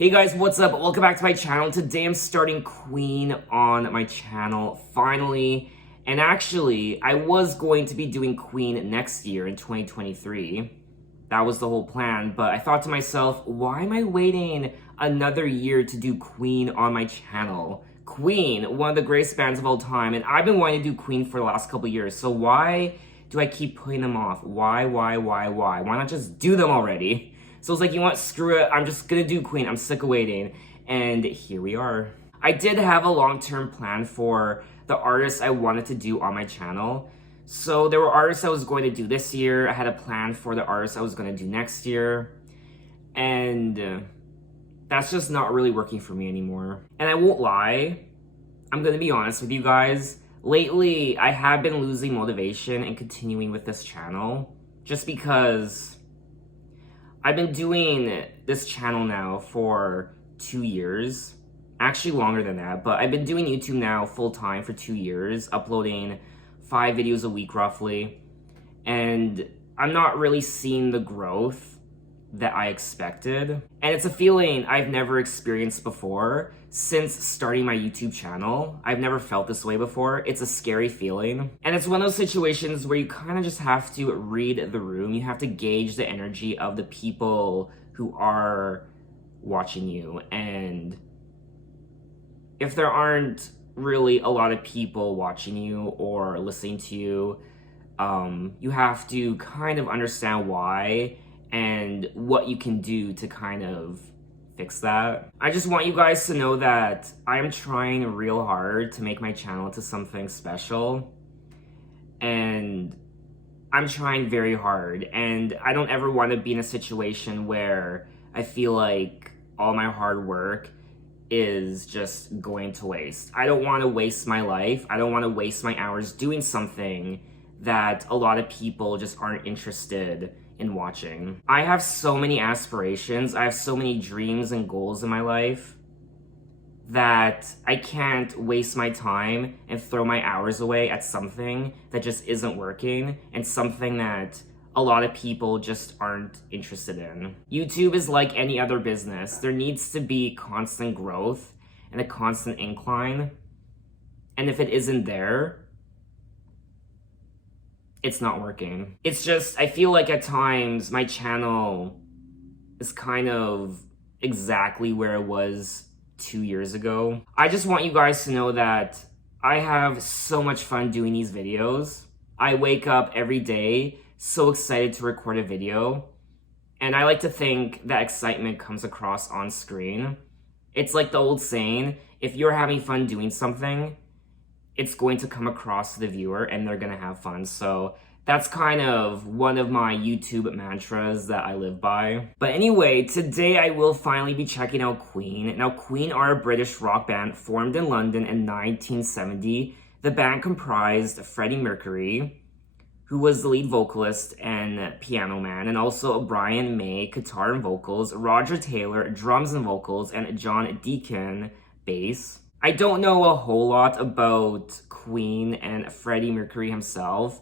Hey guys, what's up? Welcome back to my channel. Today I'm starting Queen on my channel, finally. And actually, I was going to be doing Queen next year in 2023. That was the whole plan, but I thought to myself, why am I waiting another year to do Queen on my channel? Queen, one of the greatest bands of all time, and I've been wanting to do Queen for the last couple years, so why do I keep putting them off? Why? Why not just do them already? So it's like, you know what, screw it, I'm just gonna do Queen, I'm sick of waiting. And here we are. I did have a long-term plan for the artists I wanted to do on my channel. So there were artists I was going to do this year, I had a plan for the artists I was gonna do next year, and that's just not really working for me anymore. And I won't lie, I'm gonna be honest with you guys, lately I have been losing motivation and continuing with this channel, just because I've been doing this channel now for 2 years, actually longer than that, but I've been doing YouTube now full-time for 2 years, uploading 5 videos a week roughly, and I'm not really seeing the growth that I expected. And it's a feeling I've never experienced before since starting my YouTube channel. I've never felt this way before. It's a scary feeling. And it's one of those situations where you kind of just have to read the room. You have to gauge the energy of the people who are watching you. And if there aren't really a lot of people watching you or listening to you, you have to kind of understand why and what you can do to kind of fix that. I just want you guys to know that I'm trying real hard to make my channel into something special, and I'm trying very hard, and I don't ever want to be in a situation where I feel like all my hard work is just going to waste. I don't want to waste my life. I don't want to waste my hours doing something that a lot of people just aren't interested in watching. I have so many aspirations, I have so many dreams and goals in my life that I can't waste my time and throw my hours away at something that just isn't working and something that a lot of people just aren't interested in. YouTube is like any other business. There needs to be constant growth and a constant incline. And if it isn't there, it's not working. It's just, I feel like at times my channel is kind of exactly where it was 2 years ago. I just want you guys to know that I have so much fun doing these videos. I wake up every day so excited to record a video, and I like to think that excitement comes across on screen. It's like the old saying, if you're having fun doing something, it's going to come across to the viewer and they're gonna have fun. So that's kind of one of my YouTube mantras that I live by. But anyway, today I will finally be checking out Queen. Now, Queen are a British rock band formed in London in 1970. The band comprised Freddie Mercury, who was the lead vocalist and piano man, and also Brian May, guitar and vocals, Roger Taylor, drums and vocals, and John Deacon, bass. I don't know a whole lot about Queen and Freddie Mercury himself.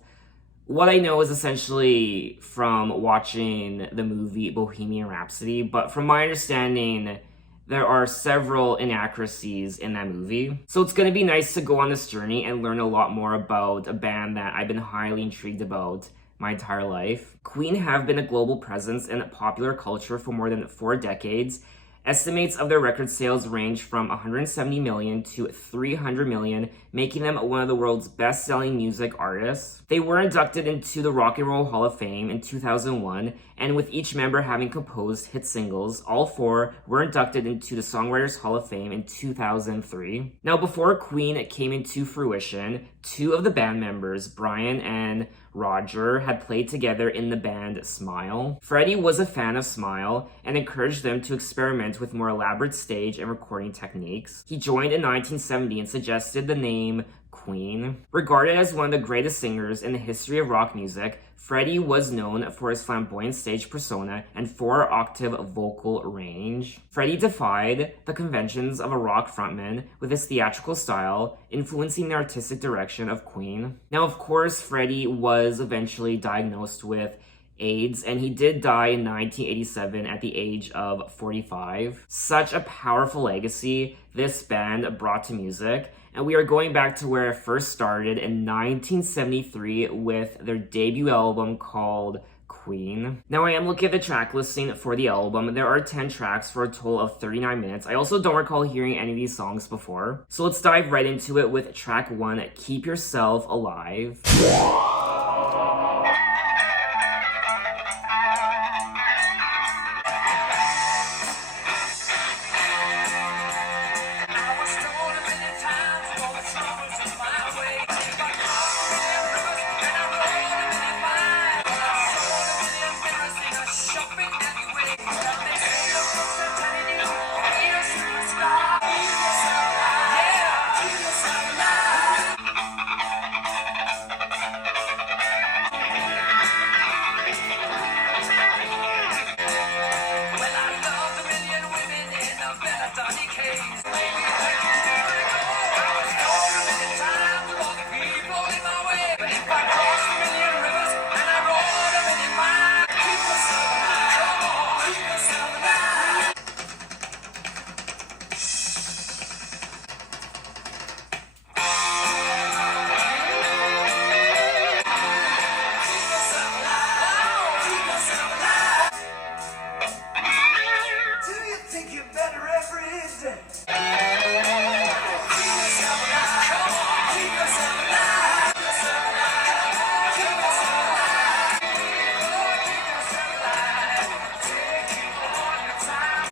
What I know is essentially from watching the movie Bohemian Rhapsody, but from my understanding, there are several inaccuracies in that movie. So it's gonna be nice to go on this journey and learn a lot more about a band that I've been highly intrigued about my entire life. Queen have been a global presence in popular culture for more than 4 decades. Estimates of their record sales range from 170 million to 300 million, making them one of the world's best-selling music artists. They were inducted into the Rock and Roll Hall of Fame in 2001, and with each member having composed hit singles, all 4 were inducted into the Songwriters Hall of Fame in 2003. Now, before Queen came into fruition, 2 of the band members, Brian and Roger, had played together in the band Smile. Freddie was a fan of Smile and encouraged them to experiment with more elaborate stage and recording techniques. He joined in 1970 and suggested the name Queen. Regarded as one of the greatest singers in the history of rock music, Freddie was known for his flamboyant stage persona and 4-octave vocal range. Freddie defied the conventions of a rock frontman with his theatrical style, influencing the artistic direction of Queen. Now, of course, Freddie was eventually diagnosed with AIDS, and he did die in 1987 at the age of 45. Such a powerful legacy this band brought to music, and we are going back to where it first started in 1973 with their debut album called Queen. Now I am looking at the track listing for the album. There are 10 tracks for a total of 39 minutes. I also don't recall hearing any of these songs before. So let's dive right into it with track 1, Keep Yourself Alive.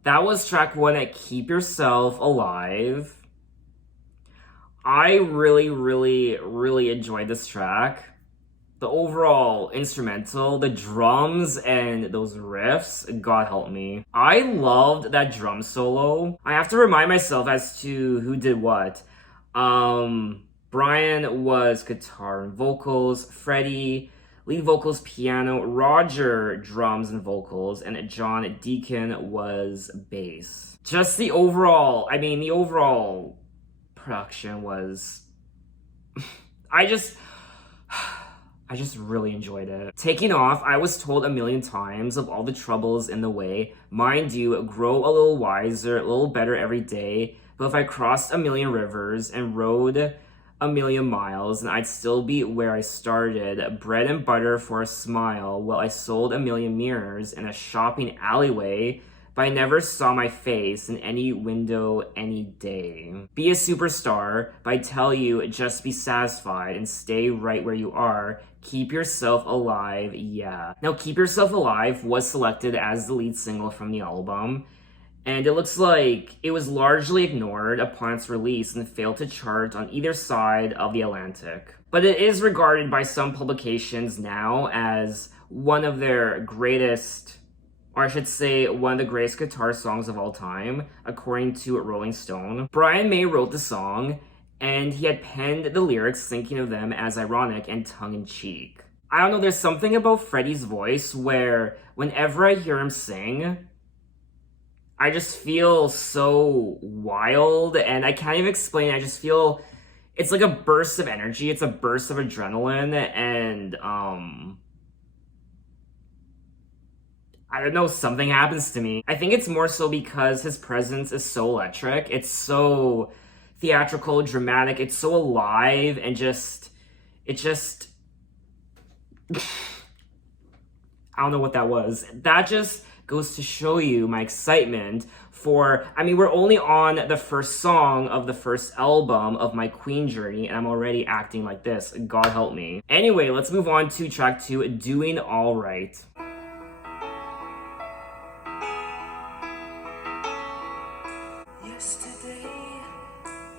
That was track 1, Keep Yourself Alive. I really enjoyed this track. The overall instrumental, the drums and those riffs, God help me. I loved that drum solo. I have to remind myself as to who did what. Brian was guitar and vocals, Freddie lead vocals, piano, Roger drums and vocals, and John Deacon was bass. Just the overall production was... I just really enjoyed it. Taking off, I was told a million times of all the troubles in the way. Mind you, grow a little wiser, a little better every day. But if I crossed a million rivers and rode a million miles, and I'd still be where I started, bread and butter for a smile, while I sold a million mirrors in a shopping alleyway, but I never saw my face in any window any day. Be a superstar, but I tell you, just be satisfied and stay right where you are. Keep Yourself Alive, yeah. Now, Keep Yourself Alive was selected as the lead single from the album, and it looks like it was largely ignored upon its release and failed to chart on either side of the Atlantic. But it is regarded by some publications now as one of their greatest, or I should say, one of the greatest guitar songs of all time, according to Rolling Stone. Brian May wrote the song, and he had penned the lyrics thinking of them as ironic and tongue-in-cheek. I don't know, there's something about Freddie's voice where whenever I hear him sing, I just feel so wild, and I can't even explain. I just feel it's like a burst of energy. It's a burst of adrenaline, and I don't know, something happens to me. I think it's more so because his presence is so electric. It's so theatrical, dramatic. It's so alive, and I don't know what that was. That just goes to show you my excitement for, we're only on the first song of the first album of my Queen journey, and I'm already acting like this. God help me. Anyway, let's move on to track 2, Doing All Right. Yesterday,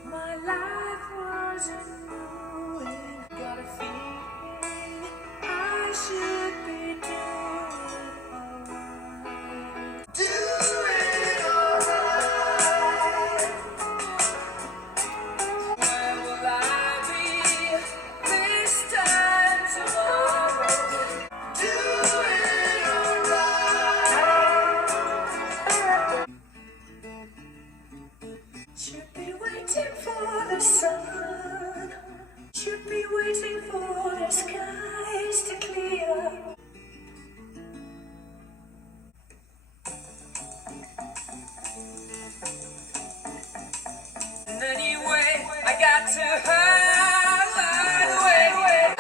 my life was in ruin. Got a feeling I should be doing alright. Doing alright. Where will I be this time tomorrow? Doing alright. Should be waiting for the sun. Should be waiting for the skies to clear. to hide away.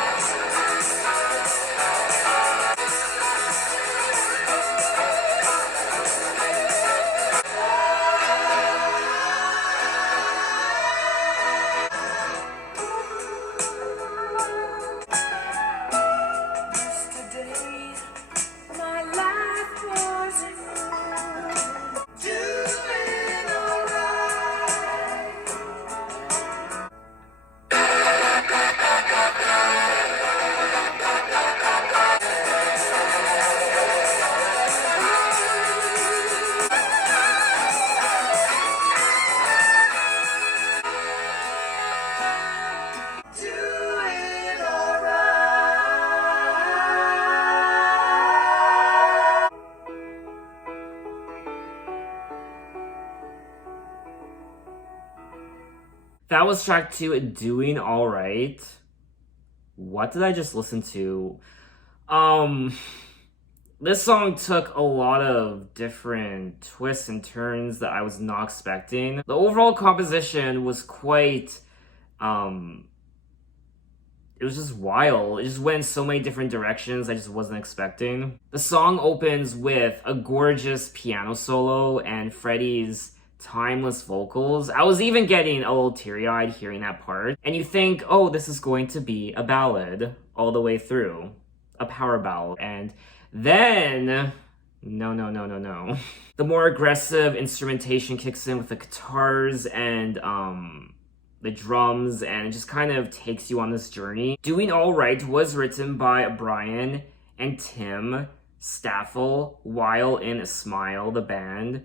Yesterday, my life wasn't doing alright. Doing alright. That was track 2, Doing Alright. What did I just listen to? This song took a lot of different twists and turns that I was not expecting. The overall composition was quite, it was just wild. It just went in so many different directions I just wasn't expecting. The song opens with a gorgeous piano solo and Freddie's timeless vocals. I was even getting a little teary-eyed hearing that part. And you think, oh, this is going to be a ballad all the way through. A power ballad. And then... No. The more aggressive instrumentation kicks in with the guitars and the drums, and it just kind of takes you on this journey. Doing Alright was written by Brian and Tim Staffel while in Smile, the band.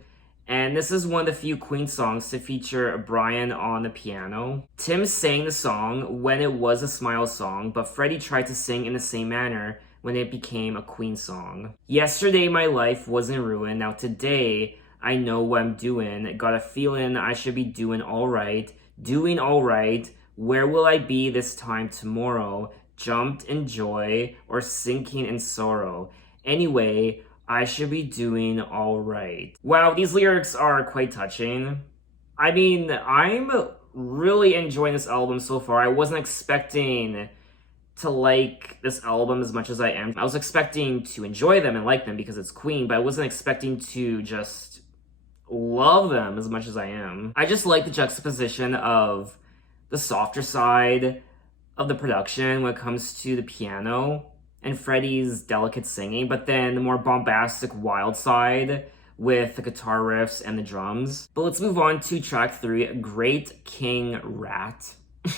And this is one of the few Queen songs to feature Brian on the piano. Tim sang the song when it was a Smile song, but Freddie tried to sing in the same manner when it became a Queen song. Yesterday my life was in ruin, now today I know what I'm doing. Got a feeling I should be doing alright. Doing alright. Where will I be this time tomorrow? Jumped in joy or sinking in sorrow. Anyway, I should be doing alright. Wow, these lyrics are quite touching. I mean, I'm really enjoying this album so far. I wasn't expecting to like this album as much as I am. I was expecting to enjoy them and like them because it's Queen, but I wasn't expecting to just love them as much as I am. I just like the juxtaposition of the softer side of the production when it comes to the piano and Freddie's delicate singing, but then the more bombastic, wild side with the guitar riffs and the drums. But let's move on to track 3, Great King Rat. Breaking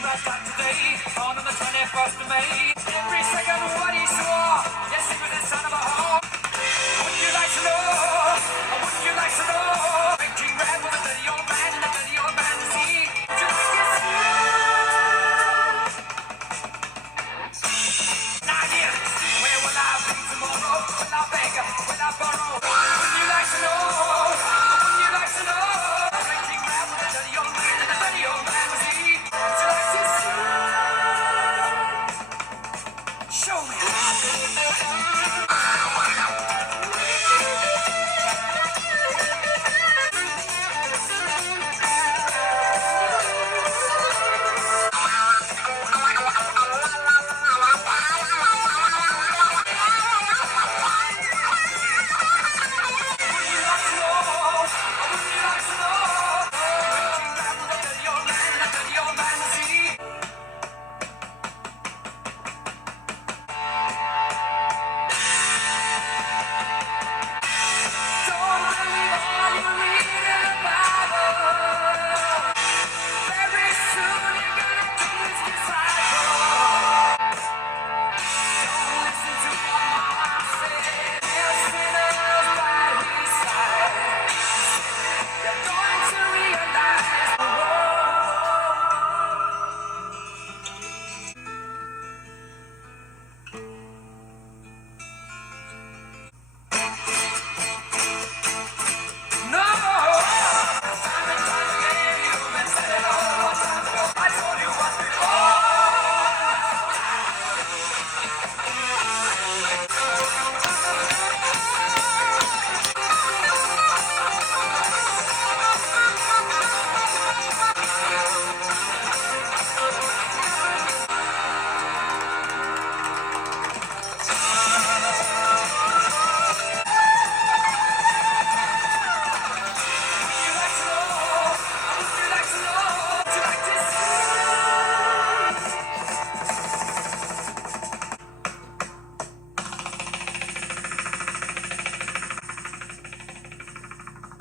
back up today, on the 21st of May. Every second what he saw, yes, he was the son of a whore. Wouldn't you like to know? Wouldn't you like to know? Big King Rat with a dirty old man and a dirty old man to see. Would you like to see?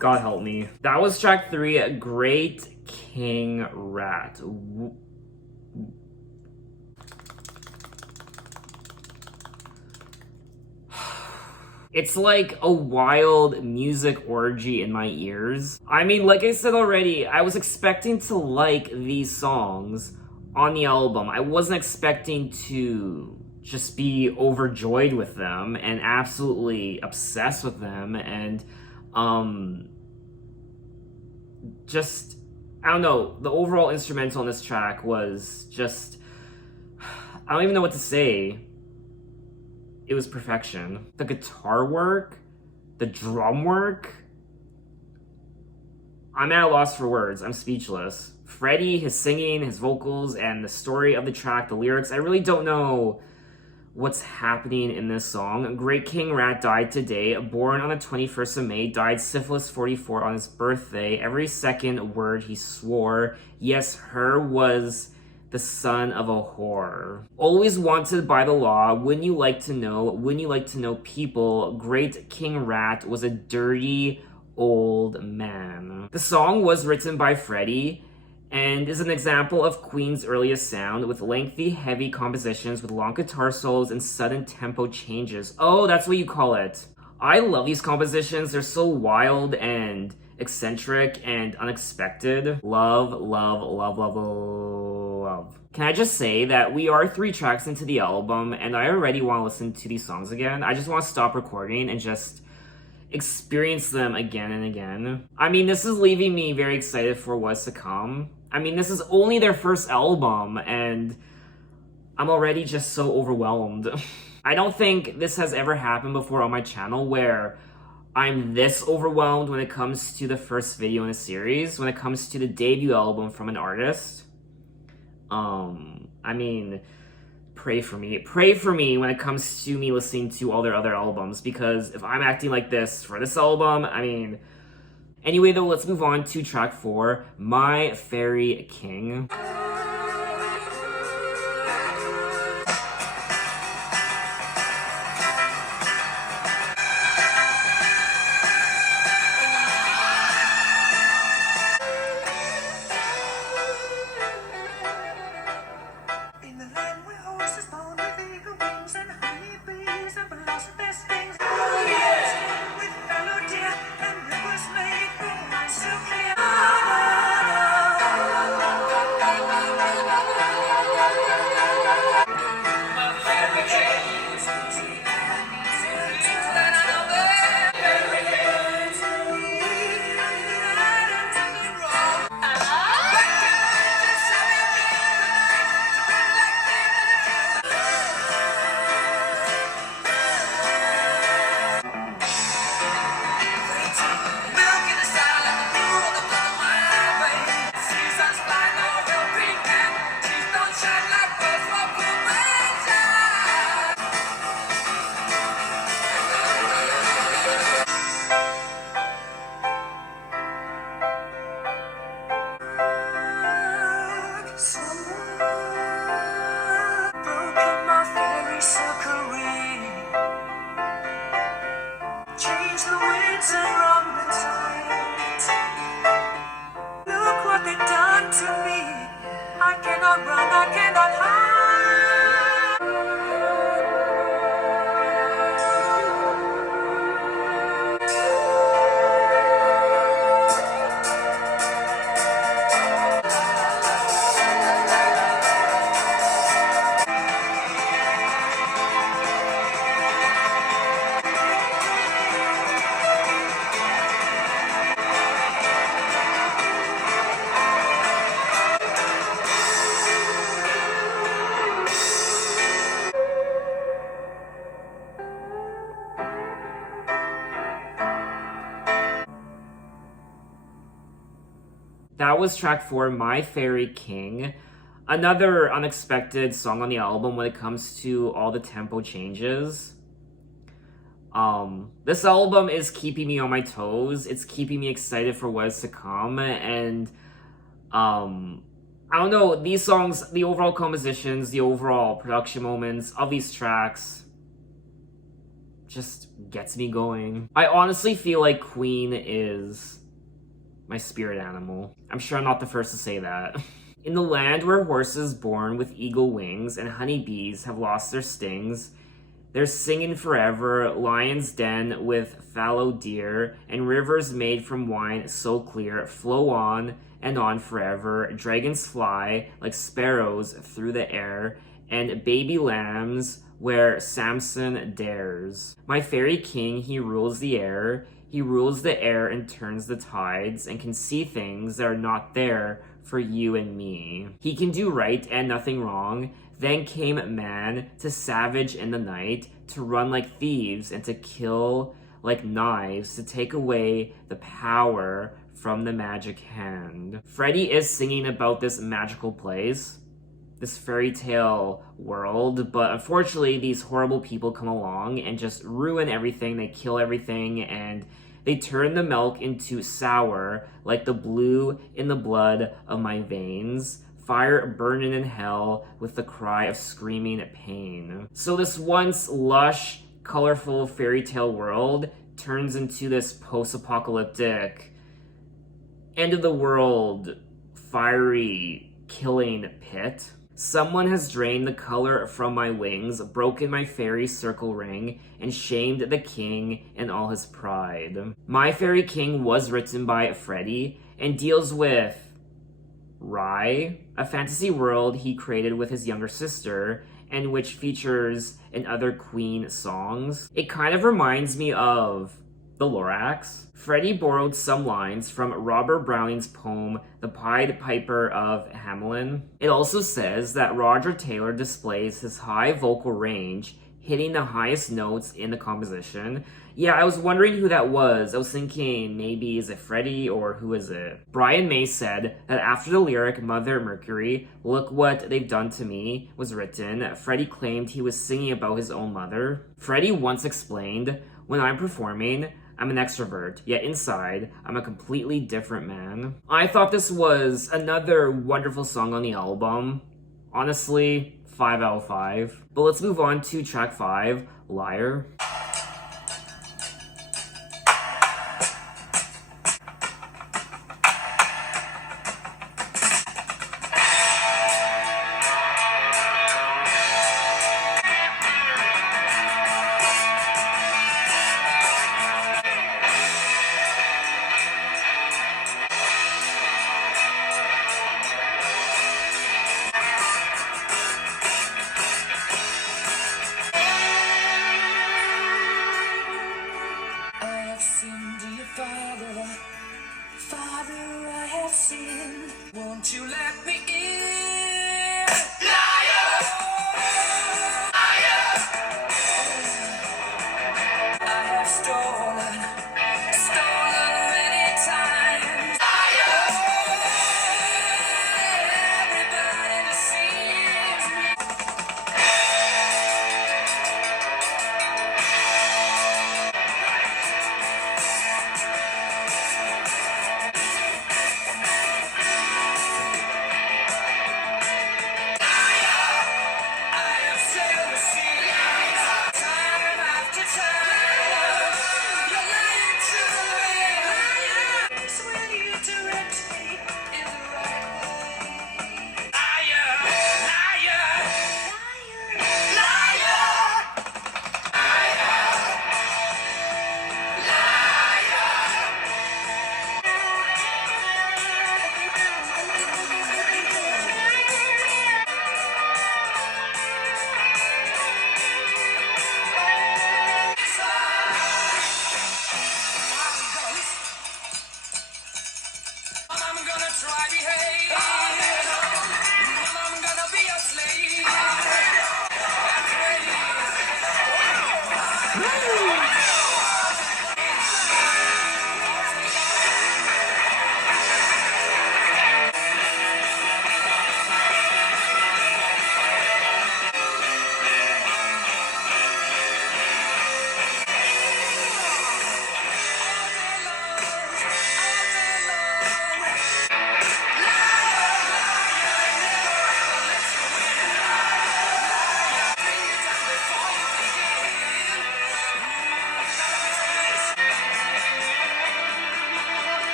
God help me. That was track 3, Great King Rat. It's like a wild music orgy in my ears. I mean, like I said already, I was expecting to like these songs on the album. I wasn't expecting to just be overjoyed with them and absolutely obsessed with them and just, I don't know, the overall instrumental on this track was just, I don't even know what to say. It was perfection. The guitar work, the drum work. I'm at a loss for words. I'm speechless. Freddie, his singing, his vocals, and the story of the track, the lyrics, I really don't know what's happening in this song. Great King Rat died today, born on the 21st of May, died syphilis 44 on his birthday. Every second word he swore, yes, her was the son of a whore. Always wanted by the law, wouldn't you like to know people, Great King Rat was a dirty old man. The song was written by Freddie and is an example of Queen's earliest sound with lengthy, heavy compositions with long guitar solos and sudden tempo changes. Oh, that's what you call it. I love these compositions. They're so wild and eccentric and unexpected. Love, love, love, love, love. Can I just say that we are 3 tracks into the album and I already want to listen to these songs again. I just want to stop recording and just experience them again and again. I mean, this is leaving me very excited for what's to come. I mean, this is only their first album and I'm already just so overwhelmed. I don't think this has ever happened before on my channel where I'm this overwhelmed when it comes to the first video in a series, when it comes to the debut album from an artist. I mean, pray for me when it comes to me listening to all their other albums, because if I'm acting like this for this album, I mean... Anyway though, let's move on to track 4, My Fairy King. That was track 4, My Fairy King. Another unexpected song on the album when it comes to all the tempo changes. This album is keeping me on my toes. It's keeping me excited for what is to come. And, I don't know, these songs, the overall compositions, the overall production moments of these tracks, just gets me going. I honestly feel like Queen is my spirit animal. I'm sure I'm not the first to say that. In the land where horses born with eagle wings and honeybees have lost their stings, there's singing forever, lion's den with fallow deer, and rivers made from wine so clear flow on and on forever. Dragons fly like sparrows through the air, and baby lambs where Samson dares. My fairy king, he rules the air. He rules the air and turns the tides, and can see things that are not there for you and me. He can do right and nothing wrong. Then came man to savage in the night, to run like thieves and to kill like knives, to take away the power from the magic hand. Freddy is singing about this magical place, this fairy tale world, but unfortunately these horrible people come along and just ruin everything. They kill everything, and they turn the milk into sour like the blue in the blood of my veins. Fire burning in hell with the cry of screaming pain. So this once lush, colorful fairy tale world turns into this post-apocalyptic, end of the world, fiery, killing pit. Someone has drained the color from my wings, broken my fairy circle ring, and shamed the king and all his pride. My Fairy King was written by Freddy and deals with Rye, a fantasy world he created with his younger sister, and which features in other Queen songs. It kind of reminds me of The Lorax. Freddy borrowed some lines from Robert Browning's poem The Pied Piper of Hamelin. It also says that Roger Taylor displays his high vocal range, hitting the highest notes in the composition. Yeah, I was wondering who that was. I was thinking, maybe is it Freddy or who is it? Brian May said that after the lyric Mother Mercury, Look What They've Done to Me was written, Freddy claimed he was singing about his own mother. Freddy once explained, When I'm performing, I'm an extrovert, yet inside, I'm a completely different man. I thought this was another wonderful song on the album. Honestly, 5 out of 5. But let's move on to track 5, Liar.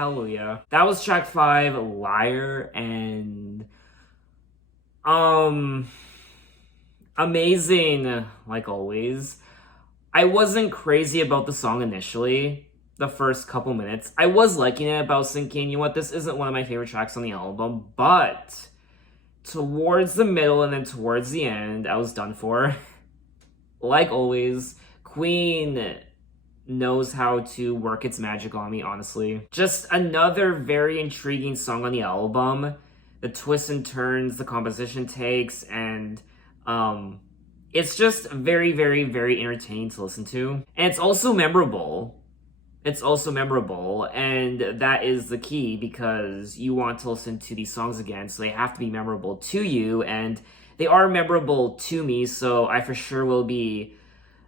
Hallelujah. That was track 5, Liar, and amazing, like always. I wasn't crazy about the song initially, the first couple minutes. I was liking it, but I was thinking, you know what, this isn't one of my favorite tracks on the album, but towards the middle and then towards the end, I was done for. Like always, Queen knows how to work its magic on me, honestly. Just another very intriguing song on the album. The twists and turns the composition takes, and it's just very, very, very entertaining to listen to. And it's also memorable. It's also memorable, and that is the key, because you want to listen to these songs again, so they have to be memorable to you, and they are memorable to me, so I for sure will be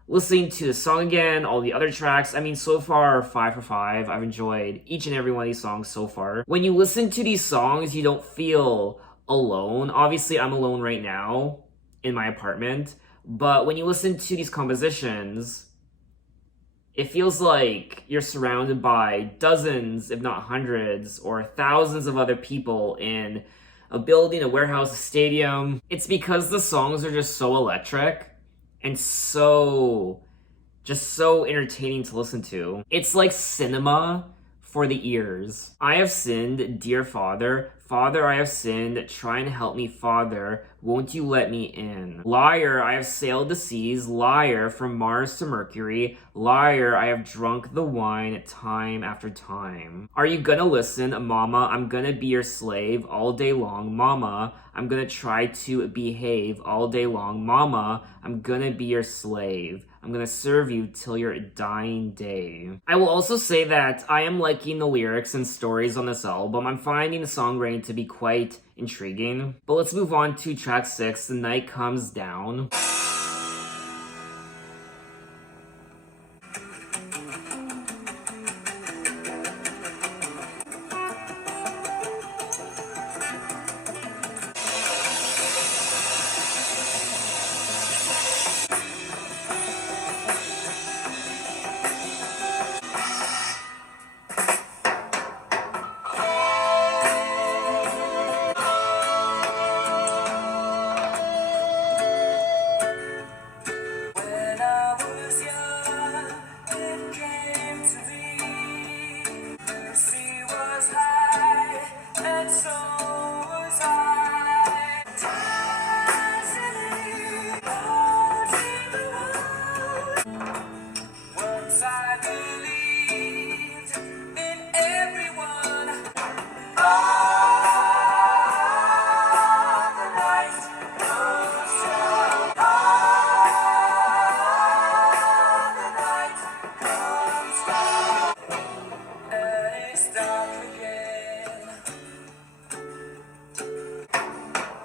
listening to the song again, all the other tracks. I mean, so far, 5 for 5. I've enjoyed each and every one of these songs so far. When you listen to these songs, you don't feel alone. Obviously, I'm alone right now in my apartment, but when you listen to these compositions, it feels like you're surrounded by dozens, if not hundreds, or thousands of other people in a building, a warehouse, a stadium. It's because the songs are just so electric and so entertaining to listen to. It's like cinema for the ears. I have sinned, dear Father. Father, I have sinned. Try and help me, Father. Won't you let me in? Liar, I have sailed the seas. Liar, from Mars to Mercury. Liar, I have drunk the wine time after time. Are you gonna listen, Mama? I'm gonna be your slave all day long, Mama. I'm gonna try to behave all day long, Mama. I'm gonna be your slave. I'm gonna serve you till your dying day. I will also say that I am liking the lyrics and stories on this album. I'm finding the songwriting to be quite intriguing. But let's move on to track 6, The Night Comes Down. When I was young, it came to me. Mercy was high, and so was I. Dancing all in the world. Once I believed in everyone. The night comes down. The night comes down. And it's dark again.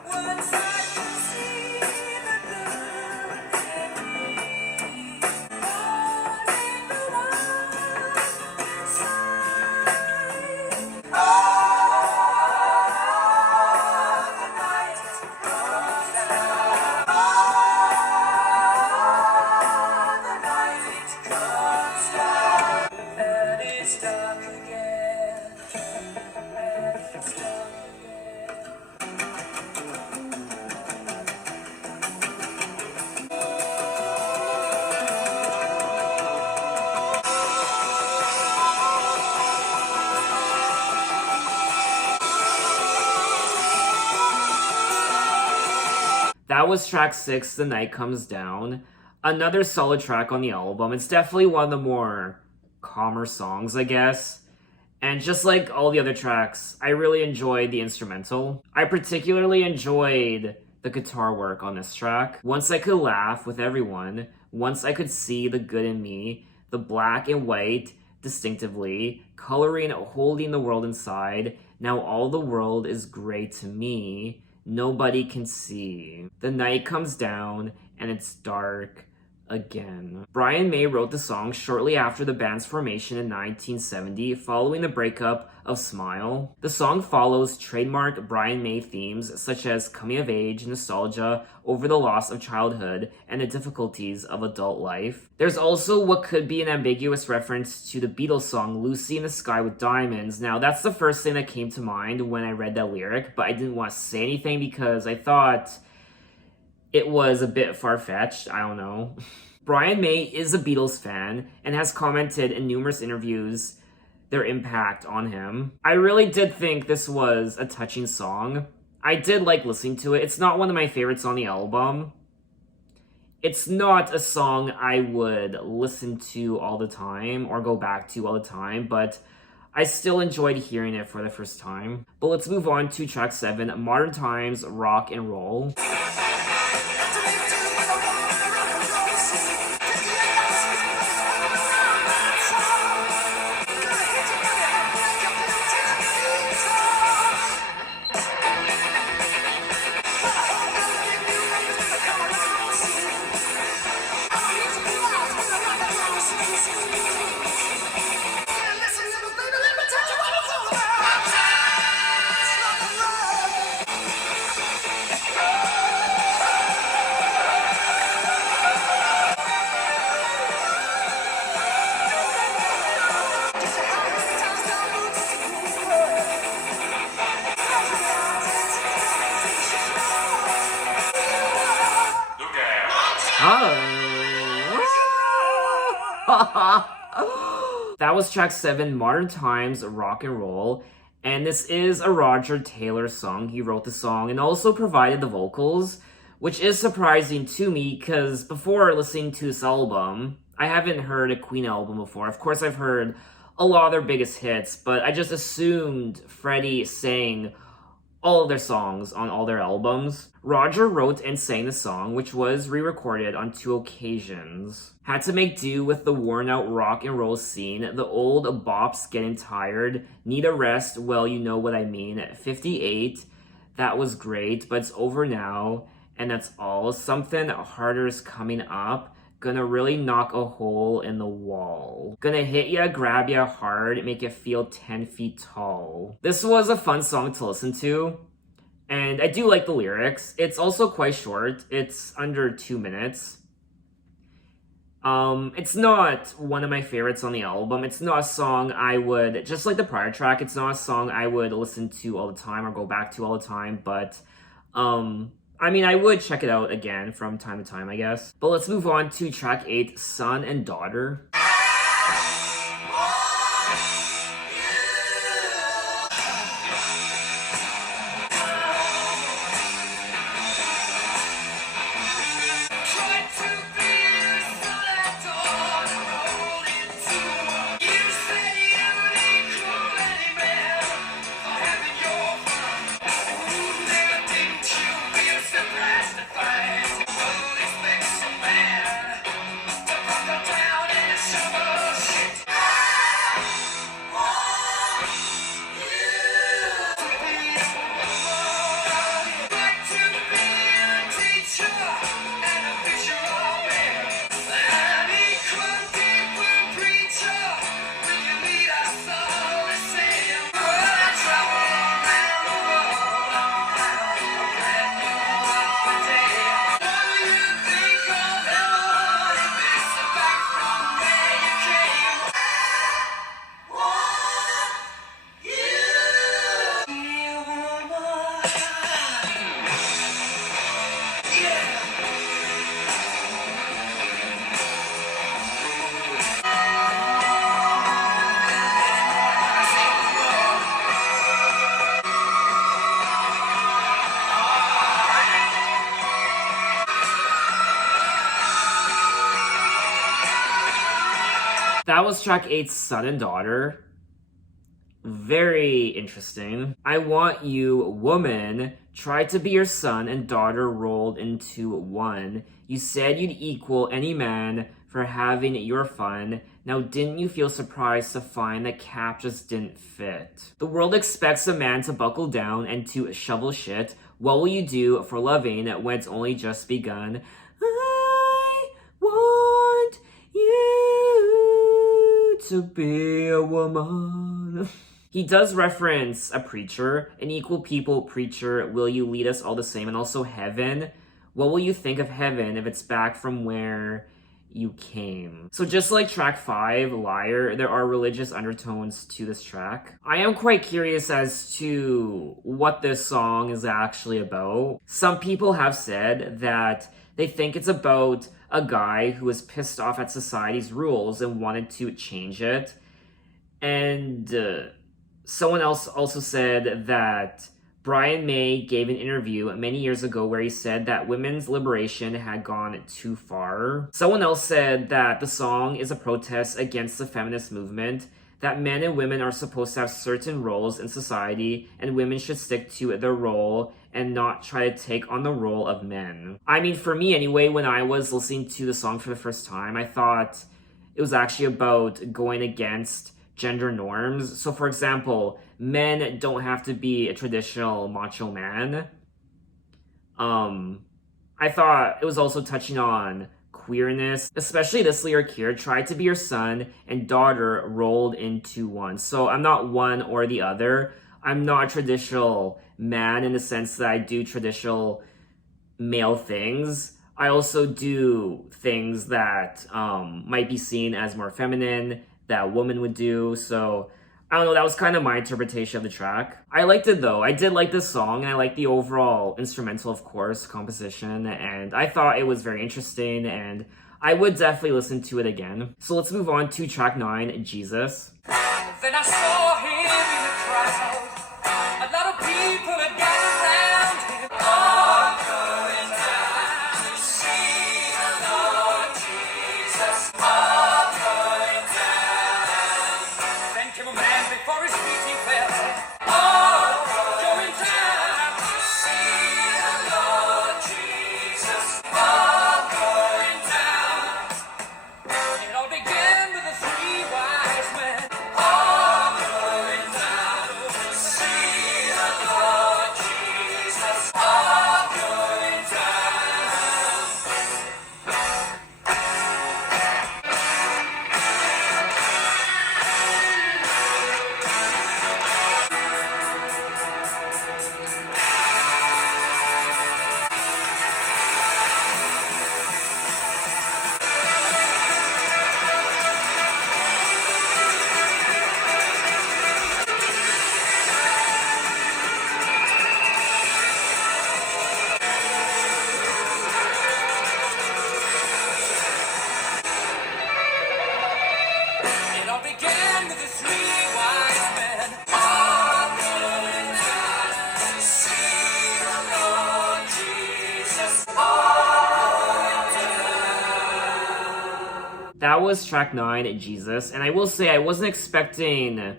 Once I could see the good in me. All in the world inside. The night comes down. The night comes down. And it's dark again. And it's dark again. That was track 6, The Night Comes Down. Another solid track on the album. It's definitely one of the more calmer songs, I guess. And just like all the other tracks, I really enjoyed the instrumental. I particularly enjoyed the guitar work on this track. Once I could laugh with everyone, once I could see the good in me, the black and white distinctively, coloring, holding the world inside. Now all the world is gray to me. Nobody can see. The night comes down and it's dark. again. Brian May wrote the song shortly after the band's formation in 1970, following the breakup of Smile. The song follows trademark Brian May themes such as coming of age, nostalgia over the loss of childhood, and the difficulties of adult life. There's also what could be an ambiguous reference to the Beatles song Lucy in the Sky with Diamonds. Now, that's the first thing that came to mind when I read that lyric, but I didn't want to say anything because I thought it was a bit far-fetched. I don't know. Brian May is a Beatles fan and has commented in numerous interviews their impact on him. I really did think this was a touching song. I did like listening to it. It's not one of my favorites on the album. It's not a song I would listen to all the time or go back to all the time, but I still enjoyed hearing it for the first time. But let's move on to track 7, Modern Times, Rock and Roll. That was track 7, Modern Times, Rock and Roll. And this is a Roger Taylor song. He wrote the song and also provided the vocals, which is surprising to me because before listening to this album, I haven't heard a Queen album before. Of course, I've heard a lot of their biggest hits, but I just assumed Freddie sang all of their songs on all their albums. Roger wrote and sang the song, which was re-recorded on 2 occasions. Had to make do with the worn-out rock and roll scene, the old bops getting tired, need a rest, well, you know what I mean. 58, that was great, but it's over now, and that's all. Something harder's coming up, gonna really knock a hole in the wall. Gonna hit ya, grab ya hard, make you feel 10 feet tall. This was a fun song to listen to, and I do like the lyrics. It's also quite short. It's under 2 minutes. It's not one of my favorites on the album. It's not a song I would, just like the prior track, it's not a song I would listen to all the time or go back to all the time, but, I mean, I would check it out again from time to time, I guess. But let's move on to track 8, Son and Daughter. That was track 8, Son and Daughter. Very interesting. I want you, woman, tried to be your son and daughter rolled into one. You said you'd equal any man for having your fun. Now didn't you feel surprised to find that cap just didn't fit? The world expects a man to buckle down and to shovel shit. What will you do for loving when it's only just begun? I want to be a woman. He does reference a preacher, an equal people preacher, will you lead us all the same, and also heaven. What will you think of heaven if it's back from where you came? So just like track 5, Liar, there are religious undertones to this track. I am quite curious as to what this song is actually about. Some people have said that they think it's about a guy who was pissed off at society's rules and wanted to change it. And someone else also said that Brian May gave an interview many years ago where he said that women's liberation had gone too far. Someone else said that the song is a protest against the feminist movement, that men and women are supposed to have certain roles in society and women should stick to their role and not try to take on the role of men. I mean, for me anyway, when I was listening to the song for the first time, I thought it was actually about going against gender norms. So for example, men don't have to be a traditional macho man. I thought it was also touching on queerness, especially this lyric here, try to be your son and daughter rolled into one. So I'm not one or the other. I'm not a traditional man in the sense that I do traditional male things. I also do things that might be seen as more feminine, that a woman would do. So I don't know, that was kind of my interpretation of the track. I liked it though. I did like this song, and I liked the overall instrumental, of course, composition, and I thought it was very interesting, and I would definitely listen to it again. So let's move on to track 9, Jesus. Then I saw him in the crowd. A lot of people had gathered around him. All going down to see the Lord Jesus. All going down. Then came a man before his feet he fell. All going down to see the Lord Jesus. All going down. It all began with the 3 wise men. All going down to see the Lord Jesus. All going down. It all began with the 3 wise men. All going down to see the Lord Jesus. All going down. That was track 9, Jesus, and I will say I wasn't expecting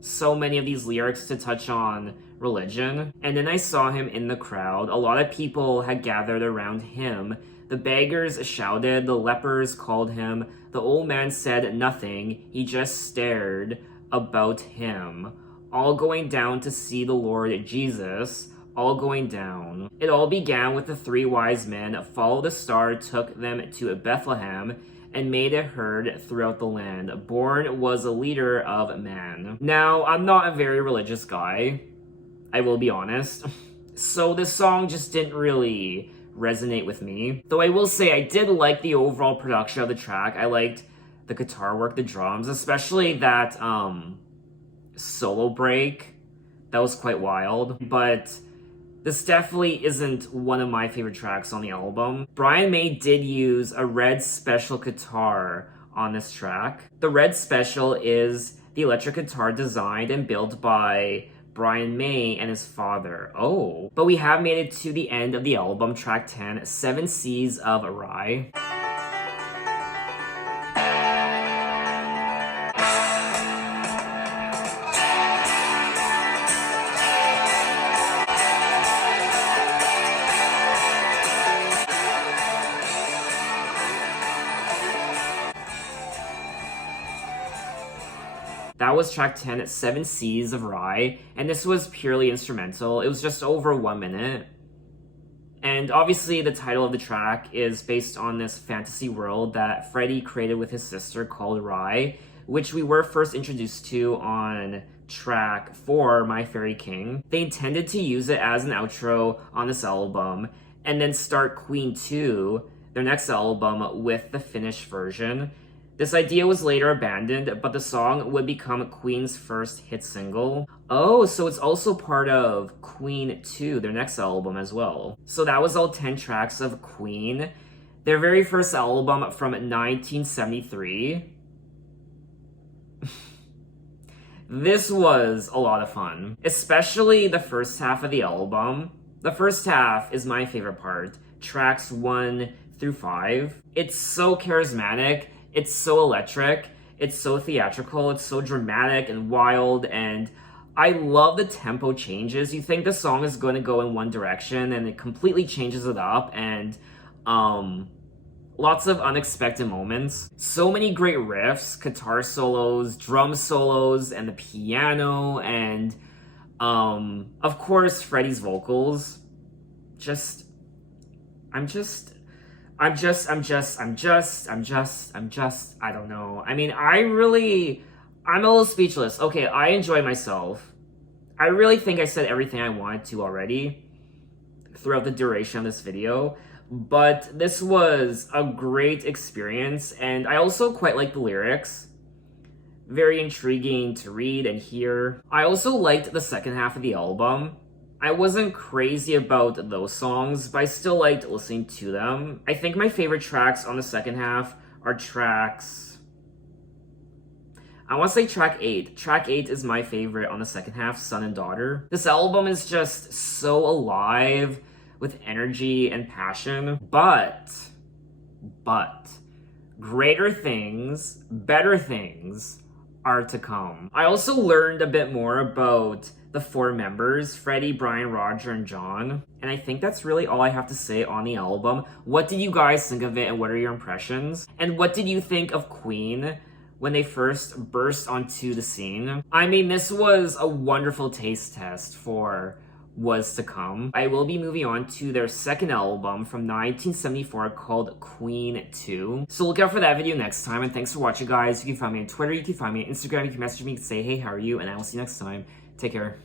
so many of these lyrics to touch on religion. And then I saw him in the crowd. A lot of people had gathered around him. The beggars shouted, the lepers called him, the old man said nothing, he just stared about him. All going down to see the Lord Jesus, all going down. It all began with the 3 wise men, followed the star, took them to Bethlehem, and made it heard throughout the land. Born was a leader of man. Now, I'm not a very religious guy, I will be honest. So this song just didn't really resonate with me. Though I will say I did like the overall production of the track. I liked the guitar work, the drums, especially that solo break. That was quite wild. But this definitely isn't one of my favorite tracks on the album. Brian May did use a red special guitar on this track. The red special is the electric guitar designed and built by Brian May and his father. Oh. But we have made it to the end of the album, track 10, 7 Seas of Rye. That was track 10, 7 Seas of Rye, and this was purely instrumental. It was just over 1 minute. And obviously the title of the track is based on this fantasy world that Freddie created with his sister called Rye, which we were first introduced to on track 4, My Fairy King. They intended to use it as an outro on this album, and then start Queen 2, their next album, with the finished version. This idea was later abandoned, but the song would become Queen's first hit single. Oh, so it's also part of Queen 2, their next album as well. So that was all 10 tracks of Queen, their very first album from 1973. This was a lot of fun, especially the first half of the album. The first half is my favorite part, tracks 1 through 5. It's so charismatic, it's so electric, it's so theatrical, it's so dramatic and wild, and I love the tempo changes. You think the song is going to go in one direction, and it completely changes it up, and lots of unexpected moments. So many great riffs, guitar solos, drum solos, and the piano, and of course, Freddie's vocals. I don't know. I mean, I'm a little speechless. Okay, I enjoy myself. I really think I said everything I wanted to already throughout the duration of this video, but this was a great experience, and I also quite like the lyrics. Very intriguing to read and hear. I also liked the second half of the album. I wasn't crazy about those songs, but I still liked listening to them. I think my favorite tracks on the second half are tracks... I want to say track 8. Track 8 is my favorite on the second half, Son and Daughter. This album is just so alive with energy and passion, but greater things, better things are to come. I also learned a bit more about the 4 members, Freddie, Brian, Roger, and John. And I think that's really all I have to say on the album. What did you guys think of it, and what are your impressions? And what did you think of Queen when they first burst onto the scene? I mean, this was a wonderful taste test for was to come. I will be moving on to their second album from 1974 called Queen 2. So look out for that video next time, and thanks for watching, guys. You can find me on Twitter, you can find me on Instagram, you can message me, you can say, hey, how are you? And I will see you next time. Take care.